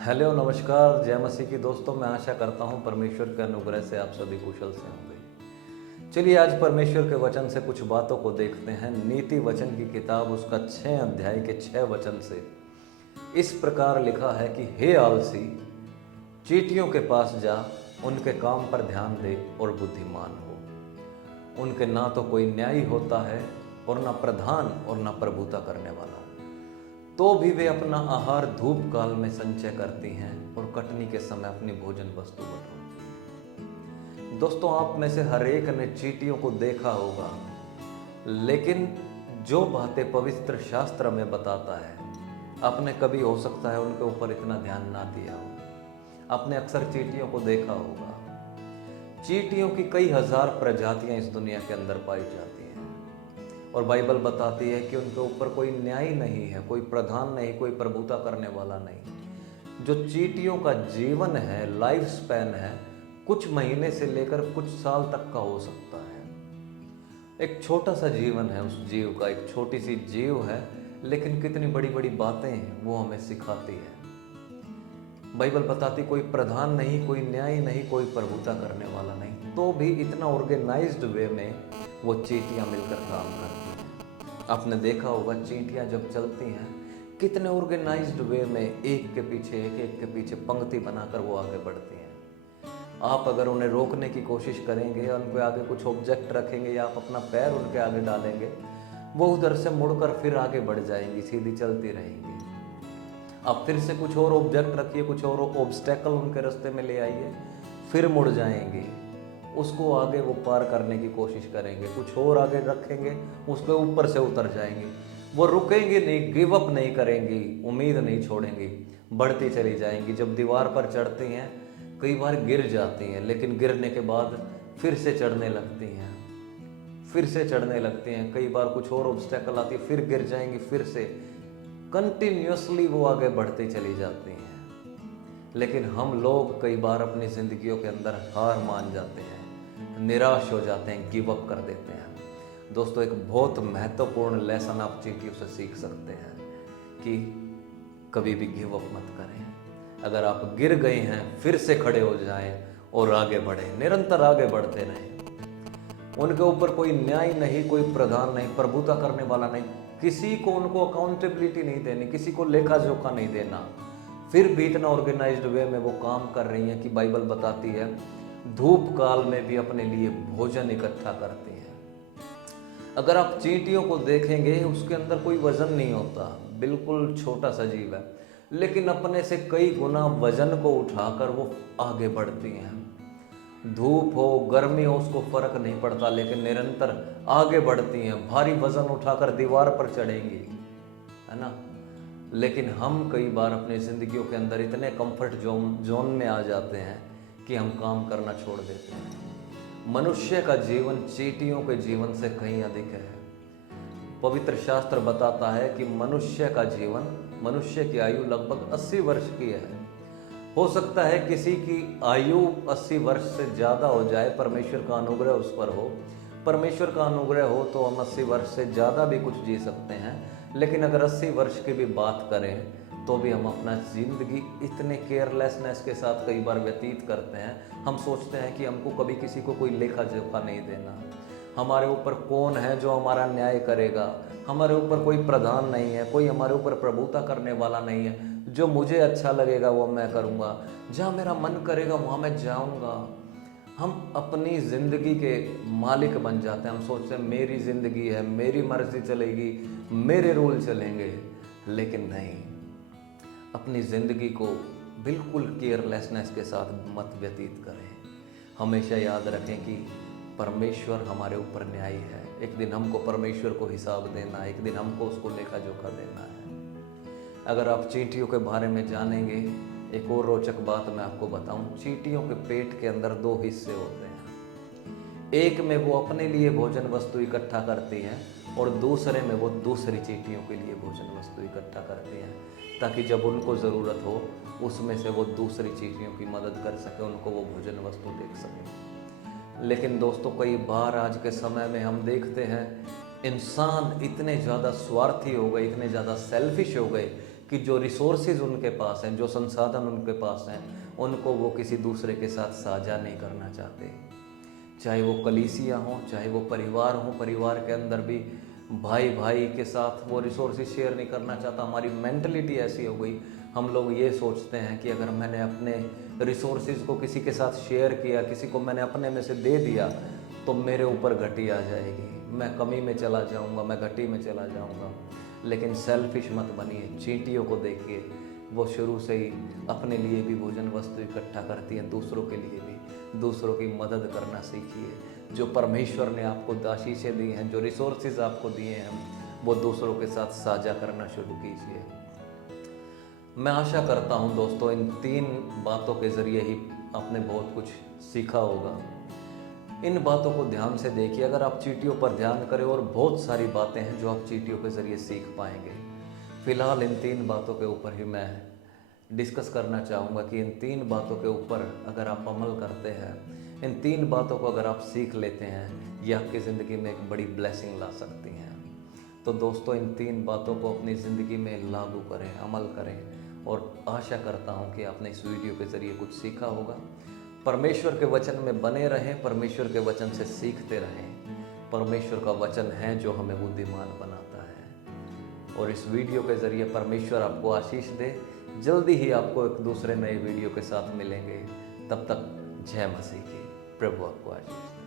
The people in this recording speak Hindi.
हेलो नमस्कार, जय मसीह की दोस्तों। मैं आशा करता हूँ परमेश्वर के अनुग्रह से आप सभी कुशल से होंगे। चलिए आज परमेश्वर के वचन से कुछ बातों को देखते हैं। नीति वचन की किताब उसका 6 अध्याय के 6 वचन से इस प्रकार लिखा है कि हे आलसी, चींटियों के पास जा, उनके काम पर ध्यान दे और बुद्धिमान हो। उनके ना तो कोई न्यायी होता है और ना प्रधान और ना प्रभुता करने वाला, तो भी वे अपना आहार धूप काल में संचय करती हैं और कटनी के समय अपनी भोजन वस्तु बटोरती हैं। दोस्तों, आप में से हर एक ने चींटियों को देखा होगा, लेकिन जो बातें पवित्र शास्त्र में बताता है, आपने कभी हो सकता है उनके ऊपर इतना ध्यान ना दिया हो। आपने अक्सर चींटियों को देखा होगा। चींटियों की कई हजार प्रजातियां इस दुनिया के अंदर पाई जाती हैं और बाइबल बताती है कि उनके ऊपर कोई न्याय नहीं है, कोई प्रधान नहीं, कोई प्रभुता करने वाला नहीं। जो चींटियों का जीवन है, लाइफ स्पैन है, कुछ महीने से लेकर कुछ साल तक का हो सकता है। एक छोटा सा जीवन है उस जीव का, एक छोटी सी जीव है, लेकिन कितनी बड़ी बड़ी बातें वो हमें सिखाती है। बाइबल बताती कोई प्रधान नहीं, कोई न्याय नहीं, कोई प्रभुता करने वाला नहीं, तो भी इतना ऑर्गेनाइज्ड वे में वो चींटियां मिलकर काम करती हैं। आपने देखा होगा चींटियां जब चलती हैं, कितने ऑर्गेनाइज्ड वे में एक के पीछे एक के पीछे पंक्ति बनाकर वो आगे बढ़ती हैं। आप अगर उन्हें रोकने की कोशिश करेंगे, उनके आगे कुछ ऑब्जेक्ट रखेंगे या आप अपना पैर उनके आगे डालेंगे, वो उधर से मुड़कर फिर आगे बढ़ जाएंगी, सीधी चलती रहेंगी। आप फिर से कुछ और ऑब्जेक्ट रखिए, कुछ और ऑब्स्टेकल उनके रास्ते में ले आइए, फिर मुड़ जाएंगे, उसको आगे वो पार करने की कोशिश करेंगे। कुछ और आगे रखेंगे, उसके ऊपर से उतर जाएंगे। वो रुकेंगे नहीं, गिव अप नहीं करेंगी, उम्मीद नहीं छोड़ेंगी, बढ़ती चली जाएंगी। जब दीवार पर चढ़ती हैं, कई बार गिर जाती हैं, लेकिन गिरने के बाद फिर से चढ़ने लगती हैं, फिर से चढ़ने लगती हैं। कई बार कुछ और ऑब्स्टेकल आती है, फिर गिर जाएंगी, फिर से कंटिन्यूसली वो आगे बढ़ती चली जाती हैं। लेकिन हम लोग कई बार अपनी जिंदगियों के अंदर हार मान जाते हैं, निराश हो जाते हैं, गिव अप कर देते हैं। दोस्तों, एक बहुत महत्वपूर्ण लेसन आप चींटियों से सीख सकते हैं कि कभी भी गिव अप मत करें। अगर आप गिर गए हैं, फिर से खड़े हो जाएं और आगे बढ़ें, निरंतर आगे बढ़ते रहें। उनके ऊपर कोई न्याय नहीं, कोई प्रधान नहीं, प्रभुता करने वाला नहीं, किसी को उनको अकाउंटेबिलिटी नहीं देनी, किसी को लेखा जोखा नहीं देना। फिर भी इतना ऑर्गेनाइज्ड वे में वो काम कर रही हैं कि बाइबल बताती है धूप काल में भी अपने लिए भोजन इकट्ठा करती हैं। अगर आप चींटियों को देखेंगे, उसके अंदर कोई वजन नहीं होता, बिल्कुल छोटा सा जीव है, लेकिन अपने से कई गुना वजन को उठाकर वो आगे बढ़ती हैं। धूप हो, गर्मी हो, उसको फर्क नहीं पड़ता, लेकिन निरंतर आगे बढ़ती हैं। भारी वजन उठाकर दीवार पर चढ़ेंगी, है ना। लेकिन हम कई बार अपनी जिंदगियों के अंदर इतने कंफर्ट जोन में आ जाते हैं कि हम काम करना छोड़ देते हैं। मनुष्य का जीवन चींटियों के जीवन से कहीं अधिक है। पवित्र शास्त्र बताता है कि मनुष्य का जीवन, मनुष्य की आयु लगभग 80 वर्ष की है। हो सकता है किसी की आयु 80 वर्ष से ज़्यादा हो जाए, परमेश्वर का अनुग्रह उस पर हो। परमेश्वर का अनुग्रह हो तो हम 80 वर्ष से ज़्यादा भी कुछ जी सकते हैं, लेकिन अगर 80 वर्ष की भी बात करें तो भी हम अपना ज़िंदगी इतने केयरलेसनेस के साथ कई बार व्यतीत करते हैं। हम सोचते हैं कि हमको कभी किसी को कोई लेखा जोखा नहीं देना, हमारे ऊपर कौन है जो हमारा न्याय करेगा, हमारे ऊपर कोई प्रधान नहीं है, कोई हमारे ऊपर प्रभुता करने वाला नहीं है। जो मुझे अच्छा लगेगा वो मैं करूँगा, जहाँ मेरा मन करेगा वहाँ मैं जाऊँगा। हम अपनी ज़िंदगी के मालिक बन जाते हैं। हम सोचते हैं मेरी ज़िंदगी है, मेरी मर्जी चलेगी, मेरे रूल चलेंगे, लेकिन नहीं। अपनी ज़िंदगी को बिल्कुल केयरलेसनेस के साथ मत व्यतीत करें। हमेशा याद रखें कि परमेश्वर हमारे ऊपर न्यायी है। एक दिन हमको परमेश्वर को हिसाब देना है, एक दिन हमको उसको लेखा जोखा देना है। अगर आप चींटियों के बारे में जानेंगे, एक और रोचक बात मैं आपको बताऊं। चींटियों के पेट के अंदर 2 हिस्से होते हैं। एक में वो अपने लिए भोजन वस्तु इकट्ठा करती हैं और दूसरे में वो दूसरी चींटियों के लिए भोजन वस्तु इकट्ठा करती हैं, ताकि जब उनको ज़रूरत हो उसमें से वो दूसरी चींटियों की मदद कर सके, उनको वो भोजन वस्तु दे सके। लेकिन दोस्तों, कई बार आज के समय में हम देखते हैं इंसान इतने ज़्यादा स्वार्थी हो गए, इतने ज़्यादा सेल्फिश हो गए कि जो रिसोर्सेज उनके पास हैं, जो संसाधन उनके पास हैं, उनको वो किसी दूसरे के साथ साझा नहीं करना चाहते। चाहे वो कलीसिया हों, चाहे वो परिवार हों, परिवार के अंदर भी भाई भाई के साथ वो रिसोर्सेज शेयर नहीं करना चाहता। हमारी मेंटलिटी ऐसी हो गई, हम लोग ये सोचते हैं कि अगर मैंने अपने रिसोर्सेज को किसी के साथ शेयर किया, किसी को मैंने अपने में से दे दिया, तो मेरे ऊपर घटी आ जाएगी, मैं कमी में चला जाऊंगा, मैं घटी में चला जाऊंगा। लेकिन सेल्फिश मत बनिए। चींटियों को देखिए, वो शुरू से ही अपने लिए भी भोजन वस्तु इकट्ठा करती हैं, दूसरों के लिए भी। दूसरों की मदद करना सीखिए। जो परमेश्वर ने आपको आशीषें दी हैं, जो रिसोर्सेज आपको दिए हैं, वो दूसरों के साथ साझा करना शुरू कीजिए। मैं आशा करता हूँ दोस्तों, इन 3 बातों के ज़रिए ही आपने बहुत कुछ सीखा होगा। इन बातों को ध्यान से देखिए। अगर आप चींटियों पर ध्यान करें, और बहुत सारी बातें हैं जो आप चींटियों के ज़रिए सीख पाएंगे। फ़िलहाल इन 3 बातों के ऊपर ही मैं डिस्कस करना चाहूँगा कि इन 3 बातों के ऊपर अगर आप अमल करते हैं, इन 3 बातों को अगर आप सीख लेते हैं, ये आपकी ज़िंदगी में एक बड़ी ब्लेसिंग ला सकती हैं। तो दोस्तों, इन 3 बातों को अपनी ज़िंदगी में लागू करें, अमल करें, और आशा करता हूँ कि आपने इस वीडियो के ज़रिए कुछ सीखा होगा। परमेश्वर के वचन में बने रहें, परमेश्वर के वचन से सीखते रहें। परमेश्वर का वचन है जो हमें बुद्धिमान बनाता है। और इस वीडियो के ज़रिए परमेश्वर आपको आशीष दे। जल्दी ही आपको एक दूसरे नए वीडियो के साथ मिलेंगे। तब तक जय मसीह की। प्रभु आपको आशीष दे।